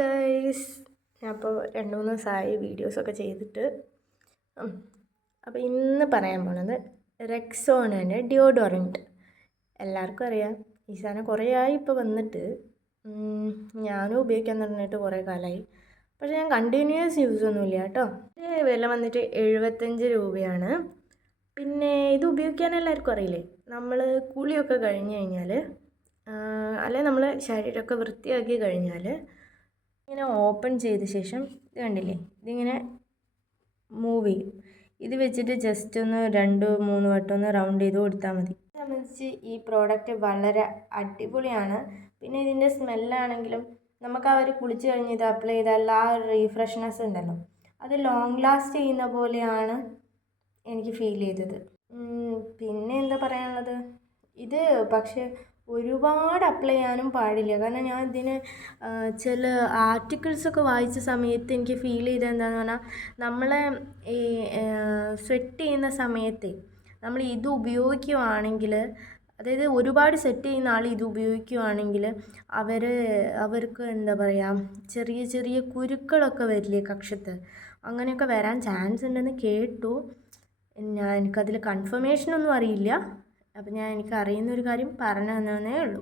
Guys, ഞാൻ അപ്പോൾ 2-3 ദിവസമായി വീഡിയോസൊക്കെ ചെയ്തിട്ട്. അപ്പോൾ ഇന്ന് പറയാൻ പോണത് റെക്സോണൻ്റെ ഡിയോഡറൻറ്റ്. എല്ലാവർക്കും അറിയാം, ഈ സാധനം കുറേ ആയി ഇപ്പോൾ വന്നിട്ട്. ഞാനും ഉപയോഗിക്കാൻ തുടങ്ങിയിട്ട് കുറേ കാലമായി. പക്ഷേ ഞാൻ കണ്ടിന്യൂസ് യൂസൊന്നുമില്ല കേട്ടോ. വില വന്നിട്ട് 75 രൂപയാണ്. പിന്നെ ഇത് ഉപയോഗിക്കാൻ എല്ലാവർക്കും അറിയില്ലേ, നമ്മൾ കുളിയൊക്കെ കഴിഞ്ഞ് കഴിഞ്ഞാൽ, അല്ലെങ്കിൽ നമ്മൾ ശരീരമൊക്കെ വൃത്തിയാക്കി കഴിഞ്ഞാൽ ഇങ്ങനെ ഓപ്പൺ ചെയ്ത ശേഷം ഇത് കണ്ടില്ലേ, ഇതിങ്ങനെ മൂവ് ചെയ്യും. ഇത് വെച്ചിട്ട് ജസ്റ്റ് ഒന്ന് 2-3 വട്ടം ഒന്ന് റൗണ്ട് ചെയ്ത് കൊടുത്താൽ മതി. സംബന്ധിച്ച് ഈ പ്രോഡക്റ്റ് വളരെ അടിപൊളിയാണ്. പിന്നെ ഇതിൻ്റെ സ്മെല്ലാണെങ്കിലും നമുക്ക് ആ ഒരു കുളിച്ച് കഴിഞ്ഞ് ഇത് അപ്ലൈ ചെയ്താൽ ആ ഒരു റീഫ്രഷ്നെസ് ഉണ്ടല്ലോ, അത് ലോങ് ലാസ്റ്റ് ചെയ്യുന്ന പോലെയാണ് എനിക്ക് ഫീൽ ചെയ്തത്. പിന്നെ എന്താ പറയാനുള്ളത്, ഇത് പക്ഷേ ഒരുപാട് അപ്ലൈ ചെയ്യാനും പാടില്ല. കാരണം ഞാൻ ഇതിന് ചില ആർട്ടിക്കിൾസൊക്കെ വായിച്ച സമയത്ത് എനിക്ക് ഫീൽ ചെയ്തത് എന്താണെന്ന് പറഞ്ഞാൽ, നമ്മളെ ഈ സെറ്റ് ചെയ്യുന്ന സമയത്ത് നമ്മൾ ഇത് ഉപയോഗിക്കുകയാണെങ്കിൽ, അതായത് ഒരുപാട് സെറ്റ് ചെയ്യുന്ന ആൾ ഇത് ഉപയോഗിക്കുകയാണെങ്കിൽ അവർക്ക് എന്താ പറയുക, ചെറിയ ചെറിയ കുരുക്കളൊക്കെ വരില്ലേ കക്ഷത്ത്, അങ്ങനെയൊക്കെ വരാൻ ചാൻസ് ഉണ്ടെന്ന് കേട്ടു. എനിക്കതിൽ കൺഫർമേഷനൊന്നും അറിയില്ല. അപ്പം എനിക്ക് അറിയുന്നൊരു കാര്യം പറഞ്ഞു തന്നേ ഉള്ളൂ.